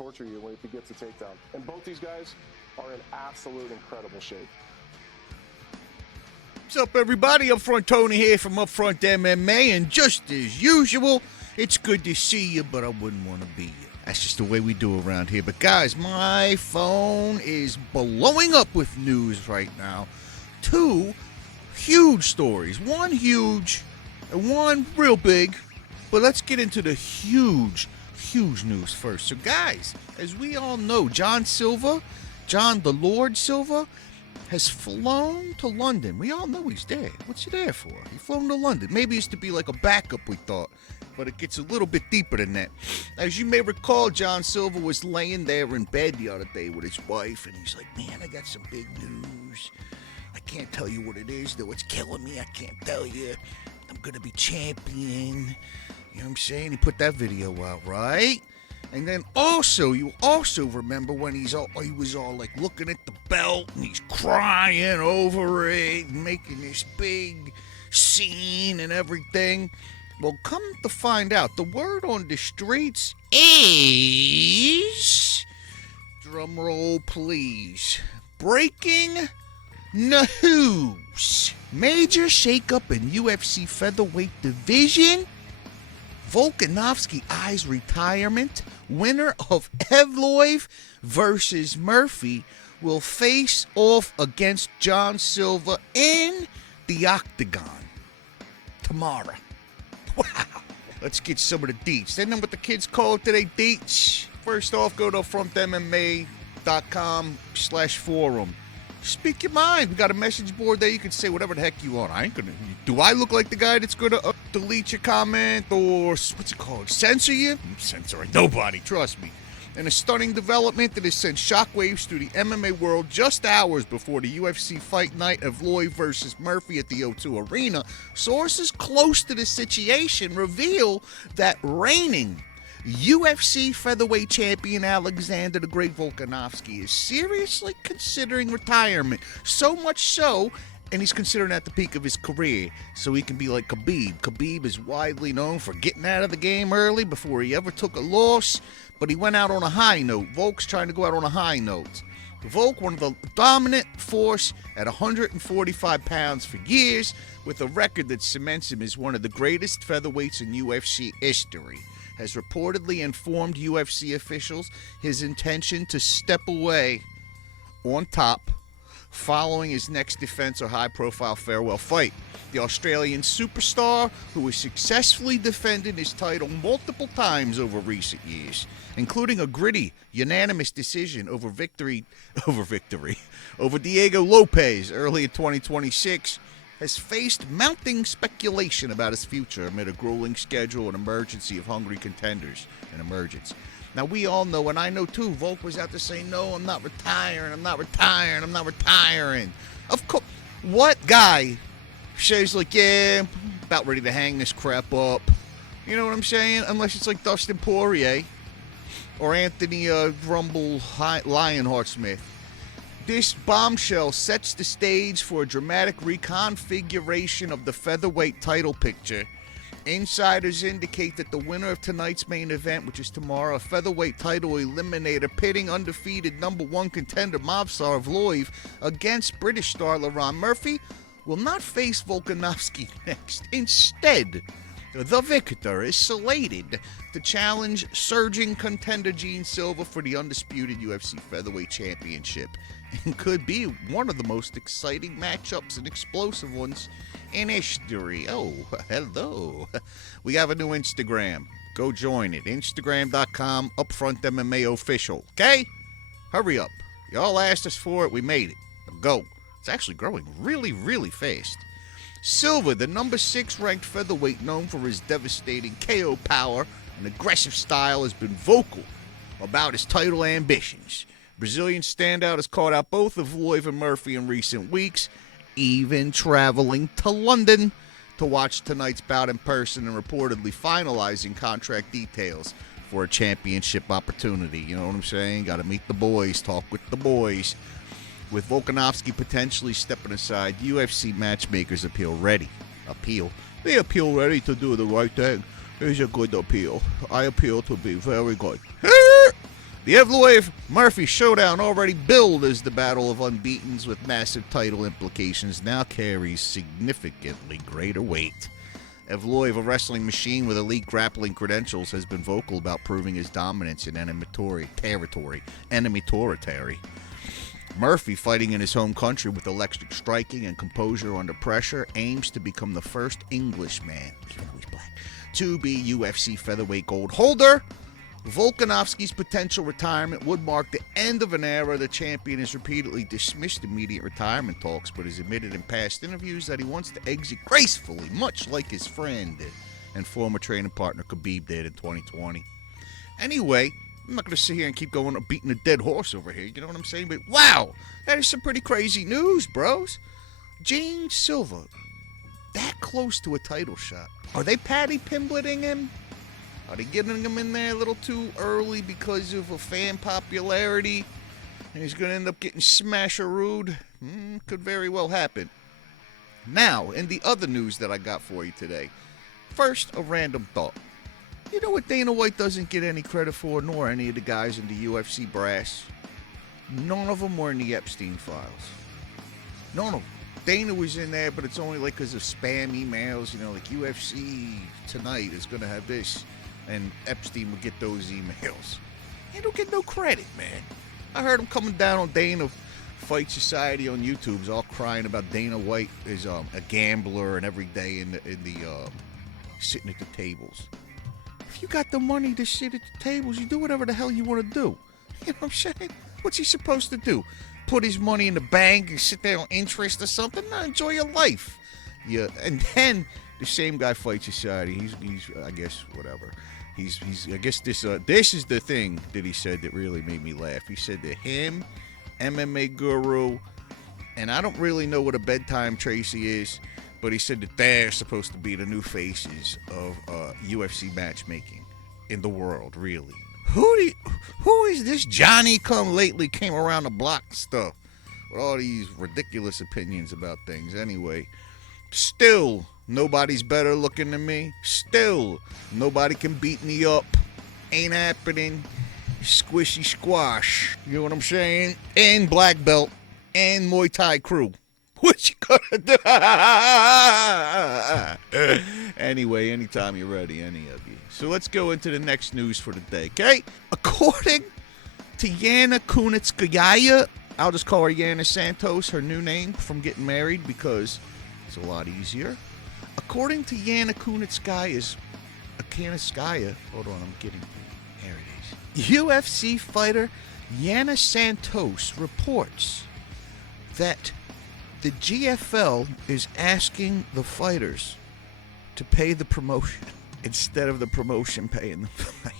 torture you when he gets a takedown. And both these guys are in absolute incredible shape. What's up, everybody? Upfront Tony here from Upfront MMA, and just as usual, it's good to see you, but I wouldn't want to be you. That's just the way we do around here. But guys, my phone is blowing up with news right now. Two huge stories. One huge and one real big. But let's get into the huge news first. So guys, as we all know, John the Lord Silva, has flown to London. We all know he's there. What's he there for? He flown to London. Maybe it's to be like a backup, we thought. But it gets a little bit deeper than that. As you may recall, John Silva was laying there in bed the other day with his wife, and he's like, man, I got some big news. I can't tell you what it is, though. It's killing me. I can't tell you. I'm going to be champion. You know what I'm saying? He put that video out, right? And then you also remember when he was all like looking at the belt and he's crying over it and making this big scene and everything. Well, come to find out, the word on the streets is, drum roll please, breaking news. Major shakeup in UFC Featherweight division. Volkanovski eyes retirement. Winner of Evloev versus Murphy will face off against Jean Silva in the octagon tomorrow. Wow. Let's get some of the deets. They know what the kids call it today, deets. First off, go to frontmma.com/forum. Speak your mind. We got a message board there. You can say whatever the heck you want. Do I look like the guy that's going to delete your comment or, what's it called, censor you? I'm censoring nobody, trust me. And a stunning development that has sent shockwaves through the MMA world just hours before the UFC Fight Night Evloev versus Murphy at the O2 Arena. Sources close to the situation reveal that reigning UFC featherweight champion Alexander the Great Volkanovski is seriously considering retirement. So much so, and he's considering at the peak of his career, so he can be like Khabib. Khabib is widely known for getting out of the game early before he ever took a loss, but he went out on a high note. Volk's trying to go out on a high note. Volk, one of the dominant force at 145 pounds for years, with a record that cements him as one of the greatest featherweights in UFC history, has reportedly informed UFC officials his intention to step away on top following his next defense or high-profile farewell fight. The Australian superstar, who has successfully defended his title multiple times over recent years, including a gritty, unanimous decision over Diego Lopes early in 2026, has faced mounting speculation about his future amid a grueling schedule and emergency of hungry contenders and emergence. Now, we all know, and I know too, Volk was out to say, no, I'm not retiring. Of course, what guy says, like, yeah, about ready to hang this crap up? You know what I'm saying? Unless it's like Dustin Poirier or Anthony Rumble Lionheart Smith. This bombshell sets the stage for a dramatic reconfiguration of the featherweight title picture. Insiders indicate that the winner of tonight's main event, which is tomorrow, a featherweight title eliminator pitting undefeated #1 contender Movsar Evloev against British star Lerone Murphy, will not face Volkanovski next. Instead, the victor is slated to challenge surging contender Jean Silva for the undisputed UFC Featherweight Championship, and could be one of the most exciting matchups and explosive ones in history. Oh, hello. We have a new Instagram. Go join it. Instagram.com /UpfrontMMA official. Okay? Hurry up. Y'all asked us for it. We made it. Go. It's actually growing really fast. Silva, the #6 ranked featherweight known for his devastating KO power and aggressive style, has been vocal about his title ambitions. Brazilian standout has called out both Evloev and Murphy in recent weeks, even traveling to London to watch tonight's bout in person and reportedly finalizing contract details for a championship opportunity. You know what I'm saying? Got to meet the boys, talk with the boys. With Volkanovski potentially stepping aside, UFC matchmakers appeal ready. They appeal ready to do the right thing. It's a good appeal. I appeal to be very good. The Evloev Murphy showdown, already billed as the battle of unbeatens with massive title implications, now carries significantly greater weight. Evloev, a wrestling machine with elite grappling credentials, has been vocal about proving his dominance in enemy territory. Murphy, fighting in his home country with electric striking and composure under pressure, aims to become the first Englishman, even though he's black, to be UFC Featherweight gold holder. Volkanovski's potential retirement would mark the end of an era. The champion has repeatedly dismissed immediate retirement talks, but has admitted in past interviews that he wants to exit gracefully, much like his friend and former training partner Khabib did in 2020. Anyway, I'm not going to sit here and keep going beating a dead horse over here, you know what I'm saying? But wow, that is some pretty crazy news, bros. Jean Silva, that close to a title shot. Are they Patty Pimbletting him? Are they getting him in there a little too early because of a fan popularity? And he's going to end up getting smash-a-rooed? Could very well happen. Now, in the other news that I got for you today. First, a random thought. You know what Dana White doesn't get any credit for, nor any of the guys in the UFC brass? None of them were in the Epstein files. None of them. Dana was in there, but it's only like because of spam emails, you know, like UFC tonight is going to have this. And Epstein would get those emails. He don't get no credit, man. I heard him coming down on Dana Fight Society on YouTube's all crying about Dana White is a gambler and every day in the sitting at the tables. If you got the money to sit at the tables, you do whatever the hell you want to do. You know what I'm saying? What's he supposed to do? Put his money in the bank and sit there on interest or something? No, enjoy your life. Yeah, and then the same guy Fight Society. He's I guess whatever. I guess this is the thing that he said that really made me laugh. He said that him, MMA Guru, and I don't really know what a bedtime Tracy is, but he said that they're supposed to be the new faces of UFC matchmaking in the world, really. Who is this Johnny come lately came around the block stuff with all these ridiculous opinions about things? Anyway, still nobody's better looking than me. Still nobody can beat me up. Ain't happening. Squishy squash. You know what I'm saying? And black belt and Muay Thai crew. What you gonna do? Anyway, anytime you're ready, any of you. So let's go into the next news for the day, okay? According to Yana Kunitskaya, I'll just call her Yana Santos, her new name from getting married because it's a lot easier. According to Yana Kunitskaya, hold on, I'm getting there it is. UFC fighter Yana Santos reports that the GFL is asking the fighters to pay the promotion instead of the promotion paying the fighter.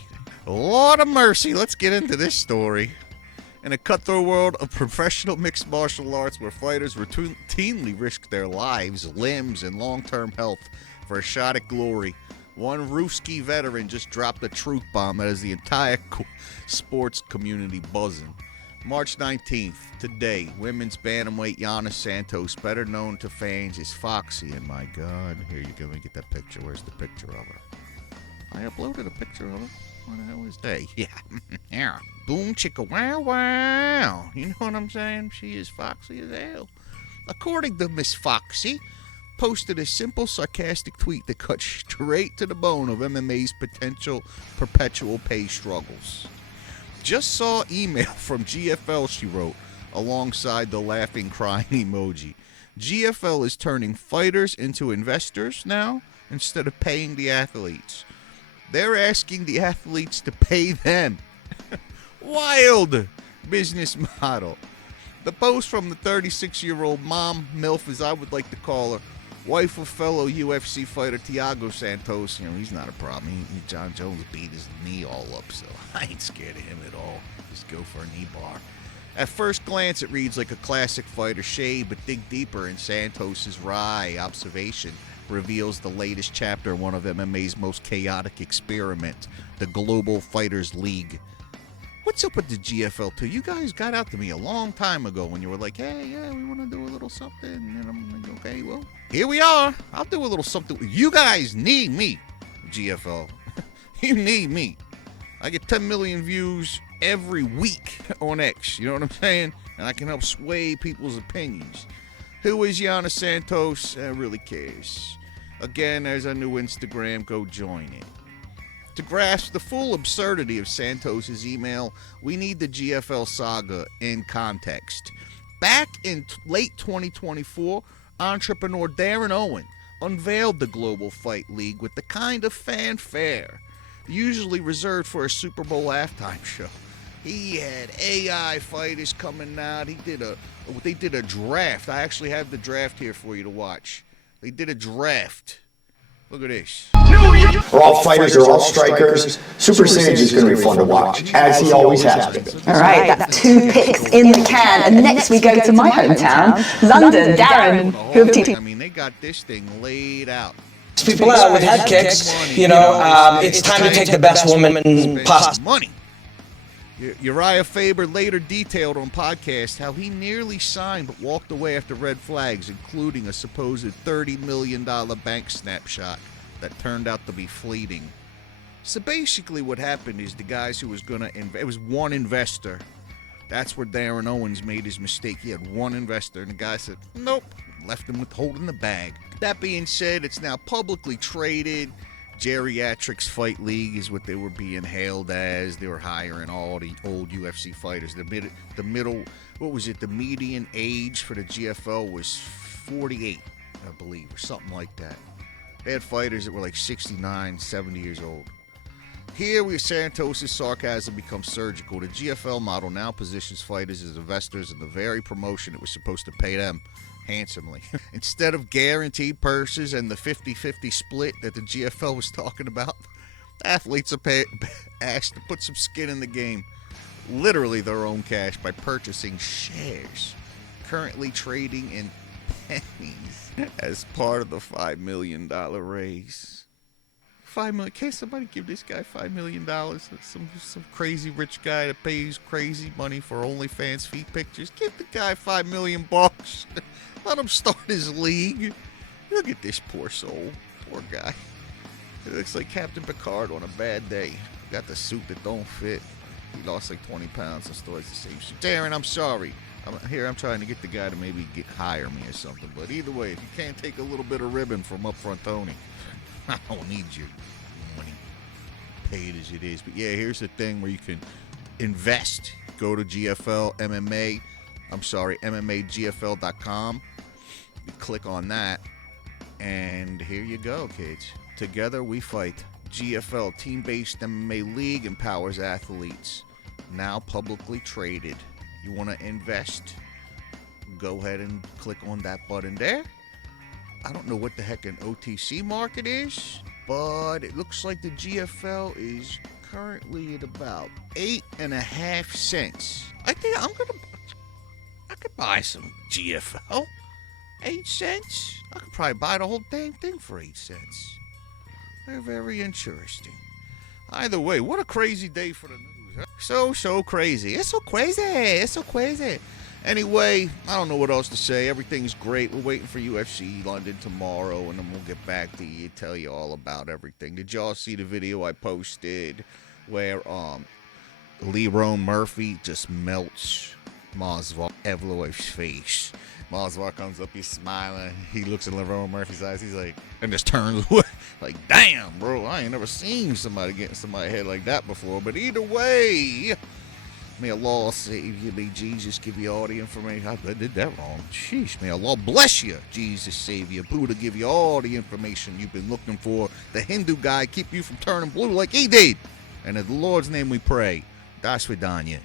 Lord of mercy, let's get into this story. In a cutthroat world of professional mixed martial arts where fighters routinely risk their lives, limbs, and long-term health for a shot at glory, one Ruski veteran just dropped a truth bomb that has the entire sports community buzzing. March 19th, today, women's bantamweight Yana Santos, better known to fans as Foxy, and my God, here you go, let me get that picture. Where's the picture of her? I uploaded a picture of her. What the hell is that? Yeah. Yeah. Boom, chicka, wow, wow. You know what I'm saying? She is foxy as hell. According to Miss Foxy, posted a simple, sarcastic tweet that cut straight to the bone of MMA's potential perpetual pay struggles. Just saw email from GFL, she wrote, alongside the laughing, crying emoji. GFL is turning fighters into investors now instead of paying the athletes. They're asking the athletes to pay them. Wild business model. The post from the 36-year-old mom, MILF as I would like to call her, wife of fellow UFC fighter Thiago Santos. You know, he's not a problem. John Jones beat his knee all up, so I ain't scared of him at all. Just go for a knee bar. At first glance, it reads like a classic fighter shade, but dig deeper and Santos's wry observation reveals the latest chapter in one of MMA's most chaotic experiment, the Global Fighters League. What's up with the GFL too? You guys got out to me a long time ago when you were like, hey, yeah, we want to do a little something. And I'm like, okay, well, here we are. I'll do a little something. You guys need me, GFL. You need me. I get 10 million views every week on X. You know what I'm saying? And I can help sway people's opinions. Who is Giannis Santos? Really cares. Again, there's a new Instagram. Go join it. To grasp the full absurdity of Santos' email, we need the GFL saga in context. Back in late 2024, entrepreneur Darren Owen unveiled the Global Fight League with the kind of fanfare usually reserved for a Super Bowl halftime show. He had AI fighters coming out. They did a draft. I actually have the draft here for you to watch. They did a draft. Look at this. We're all fighters, they're all strikers. Super Sage is going to be fun to watch, as he always has been. All right, that's 2 picks in the can. And next we go to my hometown, London. Darren, who have I mean, they got this thing laid out. People out with head kicks, it's time to take the best woman possible. Money. Uriah Faber later detailed on podcast how he nearly signed but walked away after red flags, including a supposed $30 million bank snapshot that turned out to be fleeting. So basically what happened is the guys who was going to invest, it was one investor. That's where Darren Owens made his mistake. He had one investor, and the guy said, nope, left him with holding the bag. That being said, it's now publicly traded. Geriatrics Fight League is what they were being hailed as. They were hiring all the old UFC fighters. The median age for the GFL was 48, I believe, or something like that. They had fighters that were like 69, 70 years old. Here, where Santos' sarcasm becomes surgical, the GFL model now positions fighters as investors in the very promotion that was supposed to pay them handsomely. Instead of guaranteed purses and the 50-50 split that the GFL was talking about, athletes are asked to put some skin in the game, literally their own cash, by purchasing shares, currently trading in pennies as part of the $5 million raise. $5 million. Can't somebody give this guy $5 million? Some crazy rich guy that pays crazy money for OnlyFans feet pictures. Give the guy $5 million. Let him start his league. Look at this poor soul. Poor guy. He looks like Captain Picard on a bad day. Got the suit that don't fit. He lost like 20 pounds and still has the same suit. Darren, I'm sorry. I'm trying to get the guy to maybe hire me or something. But either way, if you can't take a little bit of ribbon from up front, Tony, I don't need your money. Paid as it is. But yeah, here's the thing where you can invest. Go to MMAGFL.com. You click on that. And here you go, kids. Together we fight. GFL, team-based MMA league, empowers athletes. Now publicly traded. You want to invest? Go ahead and click on that button there. I don't know what the heck an OTC market is, but it looks like the GFL is currently at about 8.5 cents. I think I could buy some GFL. 8 cents? I could probably buy the whole dang thing for 8 cents. They're very interesting. Either way, what a crazy day for the news, huh? So crazy. It's so crazy. Anyway, I don't know what else to say. Everything's great. We're waiting for UFC London tomorrow, and then we'll get back to you, tell you all about everything. Did y'all see the video I posted where Lerone Murphy just melts Movsar Evloev's face? Movsar comes up, he's smiling. He looks in Lerone Murphy's eyes. He's like, and just turns away. Like, damn, bro, I ain't never seen somebody getting somebody's head like that before. But either way, may Allah save you. May Jesus give you all the information. I did that wrong. Sheesh. May Allah bless you. Jesus save you. Buddha give you all the information you've been looking for. The Hindu guy keep you from turning blue like he did. And in the Lord's name we pray. Das Vidanya.